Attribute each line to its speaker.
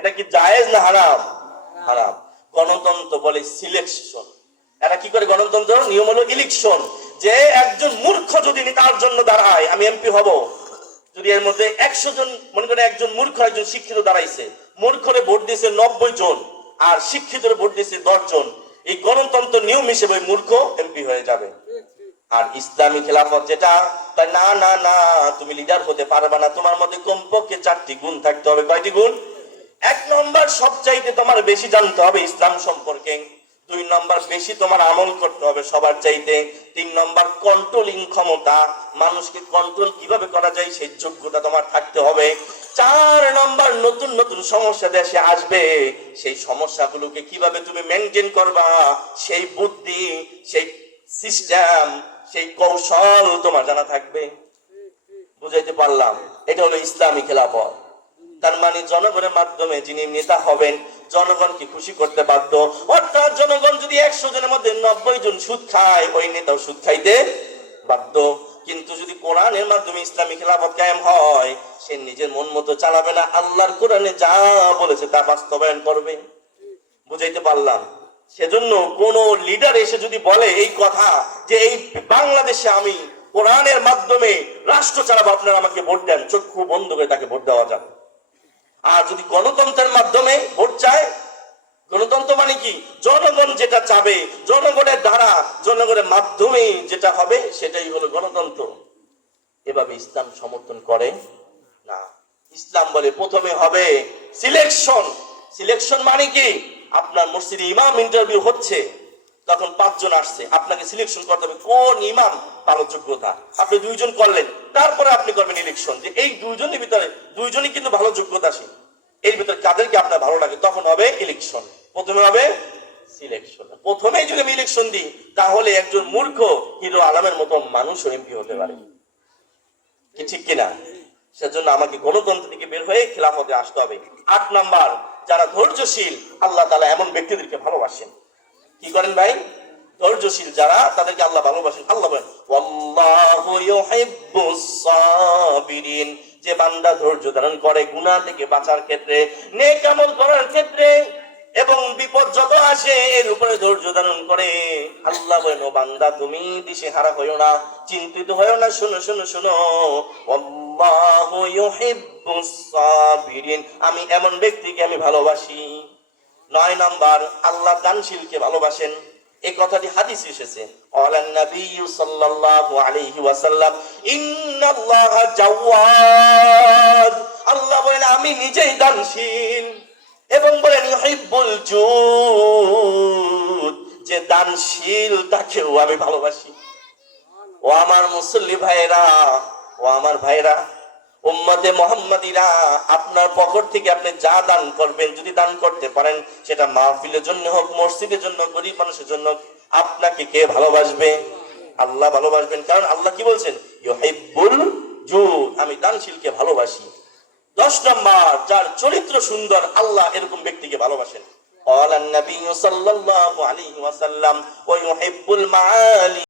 Speaker 1: এটা কি জায়েজ না হারাম? হারাম। গণতন্ত্র বলে সিলেকশন এরা কি করে গণতন্ত্র? নিয়ম হলো ইলেকশন যে একজন মূর্খ যদি তার জন্য দাঁড়ায়, আমি এমপি হব। যদি এর মধ্যে একশো জন, মনে করে একজন মূর্খ একজন শিক্ষিত দাঁড়াইছে, মূর্খরে ভোট দিয়েছে নব্বই জন, আর শিক্ষিতরে ভোট দিয়েছে দশ জন, এই গণতন্ত্র নিয়ম হিসেবে মূর্খ এমপি হয়ে যাবে। আর ইসলামী খেলাফত যেটা, তাই না না না, তুমি লিডার হতে পারবে না। তোমার মধ্যে কমপক্ষে চারটি গুণ থাকতে হবে। কয়টি গুণ? এক নম্বর সবচাইতে তোমার বেশি জানতে হবে ইসলাম সম্পর্কে। দুই নম্বর বেশি তোমার আমল করতে হবে সবার চাইতে। তিন নম্বর কন্ট্রোলিং ক্ষমতা। মানুষকে কন্ট্রোল কীভাবে করা যায় সেই যোগ্যতা তোমার থাকতে হবে। চার নম্বর নতুন নতুন সমস্যা দেশে আসবে। সেই সমস্যাগুলোকে কীভাবে তুমি মেনটেন করবা? সেই বুদ্ধি, সেই সিস্টেম সেই কৌশল তোমার জানা থাকবে। বুঝাইতে পারলাম? এটা হলো ইসলামী খেলাফত। তার মানে জনগণের মাধ্যমে যিনি নেতা হবেন জনগণকে খুশি করতে বাধ্য? অর্থাৎ জনগণ যদি একশো জনের মধ্যে নব্বই জন সুদ খায়, ওই নেতাও সুদ খাইতে বাধ্য। কিন্তু যদি কোরআনের মাধ্যমে ইসলামী খেলাফত কায়েম হয়, সে নিজের মন মতো চালাবে না। আল্লাহর কোরআনে যা বলেছে তা বাস্তবায়ন করবে। বুঝাইতে পারলাম? সেজন্য কোন লিডার এসে যদি বলে এই কথা যে এই বাংলাদেশে আমি কোরআনের মাধ্যমে রাষ্ট্র চালাবো, আপনারা আমাকে ভোট দেন, চক্ষু বন্ধ করে তাকে ভোট দেওয়া যাবে। আর যদি গণতন্ত্রের মাধ্যমে ভোট চায়, গণতন্ত্র মানে কি? জনগণ যেটা চাবে, জনগণের দ্বারা, জনগণের মাধ্যমে যেটা হবে, সেটাই হলো গণতন্ত্র। এভাবে ইসলাম সমর্থন করে? না। ইসলাম বলে প্রথমে হবে সিলেকশন সিলেকশন মানে কি? আপনার মসজিদে ইমাম ইন্টারভিউ হচ্ছে। তখন পাঁচজন আসছে, আপনাকে সিলেকশন করতে হবে কোন ইমাম তার যোগ্যতা আপনি দুইজন করলেন, তারপরে আপনি করবেন ইলেকশন যে এই দুইজনের ভিতরে, দুইজনই কিন্তু ভালো যোগ্যতাশীল এর ভিতরে কাদেরকে আপনার ভালো লাগে, তখন হবে ইলেকশন প্রথমে হবে সিলেকশন প্রথমেই যদি আমি ইলেকশন দিই, তাহলে একজন মূর্খ, হিরো আলমের মতো মানুষ এমপি হতে পারে। কি ঠিক কিনা? সেজন্য আমাকে গণতন্ত্র থেকে বের হয়ে খেলাফতে আসতে হবে। আট নাম্বার, যারা ধৈর্যশীল, আল্লাহ তালা এমন ব্যক্তিদেরকে ভালোবাসেন। কি করেন ভাই? ধৈর্যশীল, যারা তাদেরকে আল্লাহ ভালোবাসেন। আল্লাহ বলেন যে বান্দা ধৈর্য ধারণ করে গুনাহ থেকে বাঁচার ক্ষেত্রে, নেক আমল করার ক্ষেত্রে এবং বিপদ যত আসে, এর উপরে ধৈর্য ধারণ করে। আল্লাহ বলেন বান্দা, তুমি দিশে হারা হইও না, চিন্তিত হইও না, শোনো শোনো শোনো। আমি এমন ব্যক্তিকে আমি ভালোবাসি নয় নাম্বার, আল্লাহ দানশীলকে ভালোবাসেন। এই কথাটি হাদিস এসেছে। আল্লাহ বলেন, আমি নিজেই দানশীল এবং বলেন, ইউহিব্বুল জুদ। যে দানশীল, তাকেও আমি ভালোবাসি। ও আমার মুসল্লি ভাইরা ও আমার ভাইরা উম্মতে মোহাম্মদীরা আপনার পকেট থেকে আপনি যা দান করবেন যদি দান করতে পারেন সেটা মাহফিলের জন্য হোক মসজিদের জন্য গরিব মানুষের জন্য হোক, আপনাকে কে ভালোবাসবে আল্লাহ ভালোবাসবেন কারণ আল্লাহ কি বলছেন ইউহিব্বুল জুদ আমি দানশীলকে ভালোবাসি দশ নম্বর যার চরিত্র সুন্দর আল্লাহ এরকম ব্যক্তিকে ভালোবাসেন قال النبي صلى الله عليه وسلم ويحب المعالي